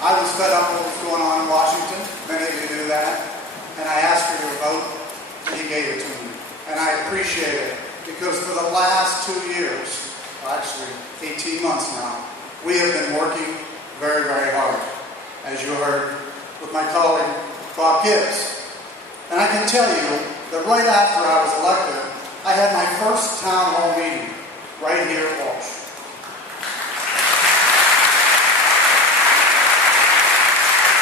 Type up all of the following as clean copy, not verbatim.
I was fed up with what was going on in Washington. Many of you knew that. And I asked for your vote, and you gave it to me. And I appreciate it, because for the last 2 years, actually 18 months now, we have been working very, very hard, as you heard with my colleague, Bob Gibbs. And I can tell you that right after I was elected, I had my first town hall meeting right here at Walsh.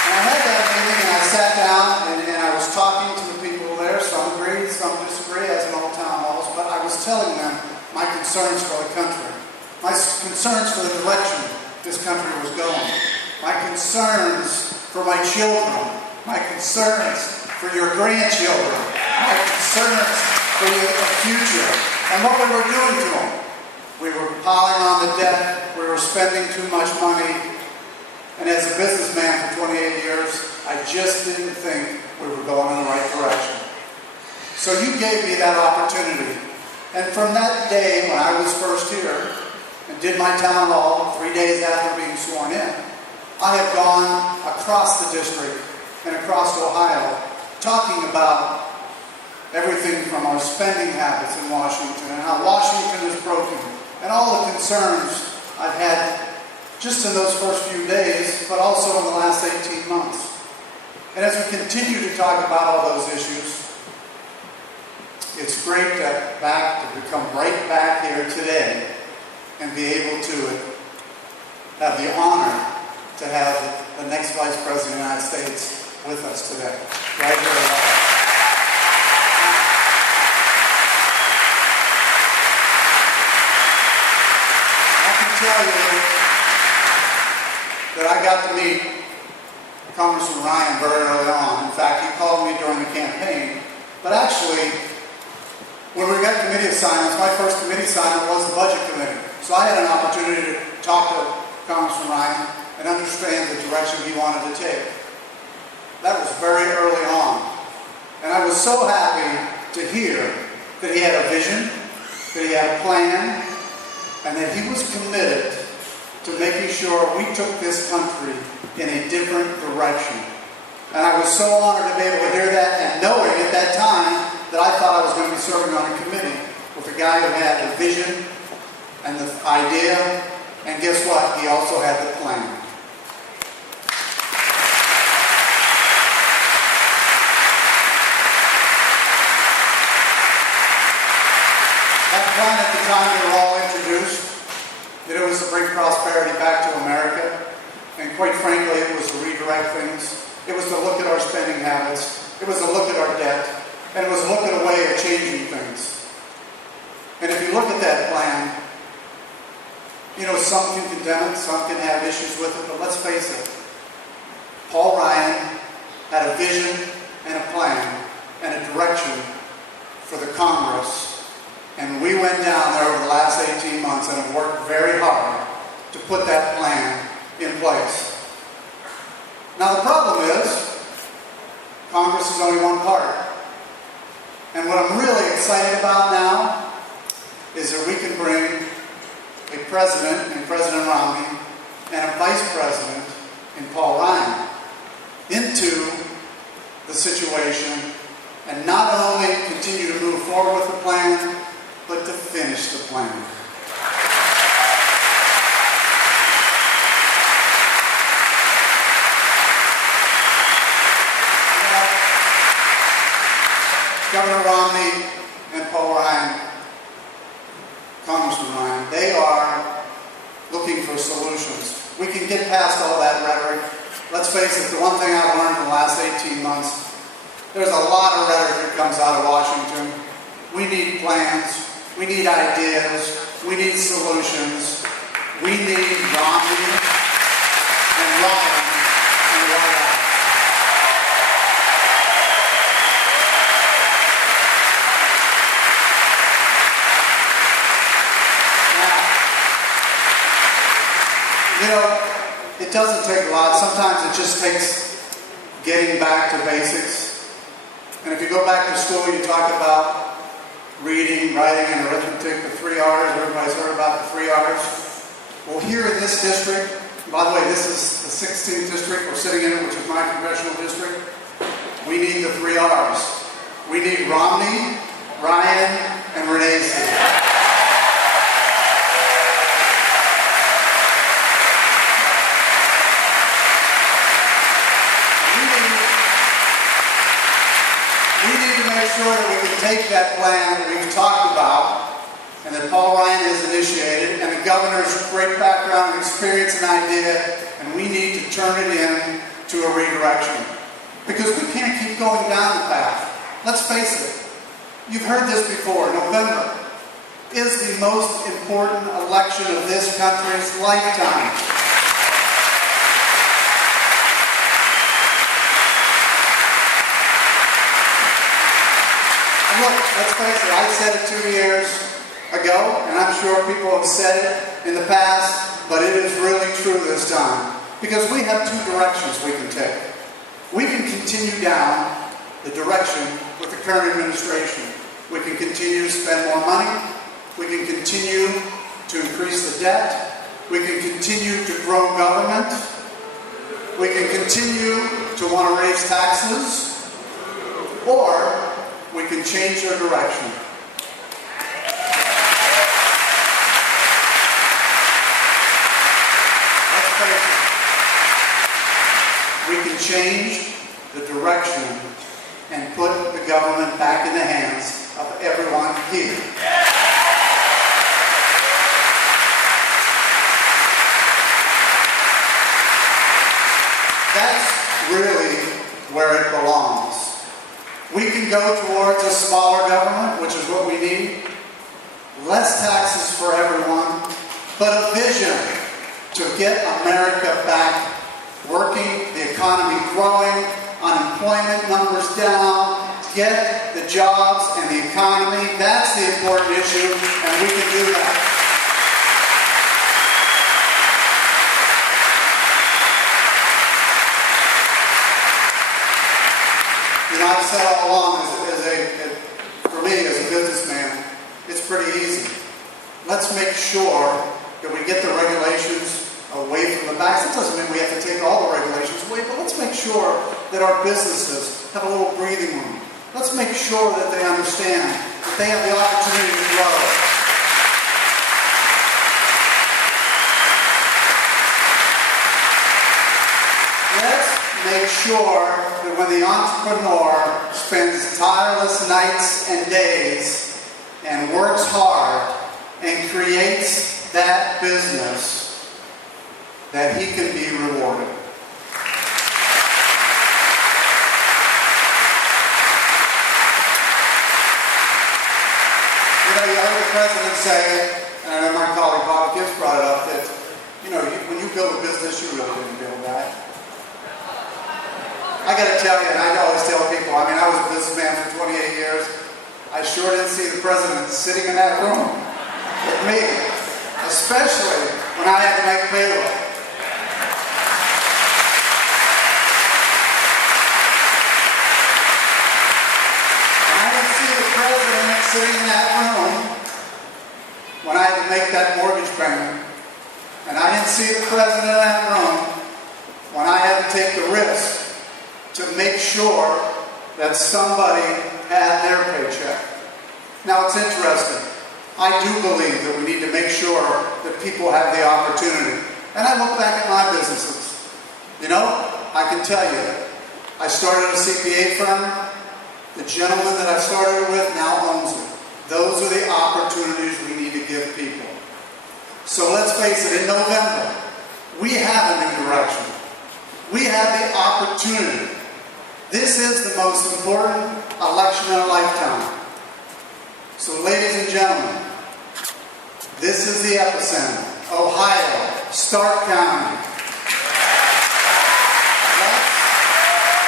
And I had that meeting, and I sat down, and I was talking to the people there. Some agreed, some disagree, as in all town halls, but I was telling them my concerns for the country, my concerns for the direction this country was going, my concerns for my children, my concerns for your grandchildren, my concerns for your future, and what we were doing to them. We were piling on the debt, we were spending too much money, and as a businessman for 28 years, I just didn't think we were going in the right direction. So you gave me that opportunity, and from that day when I was first here, and did my town hall 3 days after being sworn in, I have gone across the district and across Ohio talking about everything from our spending habits in Washington and how Washington is broken and all the concerns I've had just in those first few days, but also in the last 18 months. And as we continue to talk about all those issues, it's great to become right back here today and be able to have the honor to have the next Vice President of the United States with us today, right here at Walsh. I can tell you that I got to meet Congressman Ryan very early on. In fact, he called me during the campaign, but actually, when we got committee assignments, my first committee assignment was the Budget Committee. So I had an opportunity to talk to Congressman Ryan and understand the direction he wanted to take. That was very early on. And I was so happy to hear that he had a vision, that he had a plan, and that he was committed to making sure we took this country in a different direction. And I was so honored to be able to hear that, and knowing at that time that I thought I was going to be serving on a committee with a guy who had the vision and the idea, and guess what? He also had the plan. That plan at the time we were all introduced, that it was to bring prosperity back to America, and quite frankly, it was to redirect things. It was to look at our spending habits. It was to look at our debt. And it was to look at a way of changing things. And if you look at that plan, you know, some can condemn it, some can have issues with it, but let's face it. Paul Ryan had a vision and a plan and a direction for the Congress. And we went down there over the last 18 months and have worked very hard to put that plan in place. Now the problem is, Congress is only one part. And what I'm really excited about now is that we can bring a president in President Romney and a vice president in Paul Ryan into the situation and not only continue to move forward with the plan, but to finish the plan. Governor Romney and Paul Ryan, Congressman Ryan, they are looking for solutions. We can get past all that rhetoric. Let's face it, the one thing I've learned in the last 18 months, there's a lot of rhetoric that comes out of Washington. We need plans. We need ideas. We need solutions. We need Romney and Ryan and White House. You know, it doesn't take a lot. Sometimes it just takes getting back to basics. And if you go back to school, you talk about reading, writing, and arithmetic, the 3 R's. Everybody's heard about the 3 R's. Well, here in this district, by the way, this is the 16th district we're sitting in, which is my congressional district. We need the 3 R's. We need Romney, Ryan, and Renacci. We need to make sure that we can take that plan that we've talked about and that Paul Ryan has initiated, and the governor's great background and experience and idea, and we need to turn it in to a redirection. Because we can't keep going down the path. Let's face it. You've heard this before. November is the most important election of this country's lifetime. And look, let's face it. I said it 2 years ago, and I'm sure people have said it in the past, but it is really true this time. Because we have 2 directions we can take. We can continue down the direction with the current administration. We can continue to spend more money. We can continue to increase the debt. We can continue to grow government. We can continue to want to raise taxes. Or we can change our direction. We can change the direction and put the government back in the hands of everyone here. That's really where it belongs. We can go towards a smaller government, which is what we need. Less taxes for everyone, but a vision to get America back working, the economy growing, unemployment numbers down, get the jobs and the economy. That's the important issue, and we can do that. You know, I've said all along, for me as a businessman, it's pretty easy. Let's make sure that we get the regulations away from the backs. It doesn't mean we have to take all the regulations away, but let's make sure that our businesses have a little breathing room. Let's make sure that they understand that they have the opportunity to grow. Let's make sure that when the entrepreneur spends tireless nights and days and works hard and creates that business, that he can be rewarded. You know, you heard the president say, and I know my colleague Bob Gibbs brought it up, that, you know, when you build a business, you really didn't build that. I got to tell you, and I always tell people, I mean, I was a businessman for 28 years. I sure didn't see the president sitting in that room with me, especially when I had to make payroll. Sitting in that room when I had to make that mortgage payment, and I didn't see the president in that room when I had to take the risk to make sure that somebody had their paycheck. Now it's interesting. I do believe that we need to make sure that people have the opportunity. And I look back at my businesses. You know, I can tell you, I started a CPA firm. The gentleman that I started with now owns it. Those are the opportunities we need to give people. So let's face it, in November, we have a new direction. We have the opportunity. This is the most important election in a lifetime. So ladies and gentlemen, this is the epicenter. Ohio, Stark County. Let's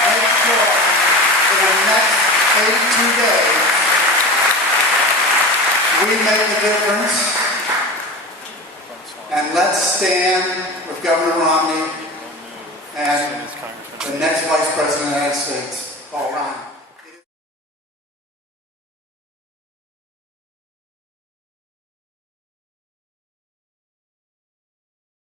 make sure for the next 82 days, we make a difference, and let's stand with Governor Romney and the next Vice President of the United States, Paul Ryan.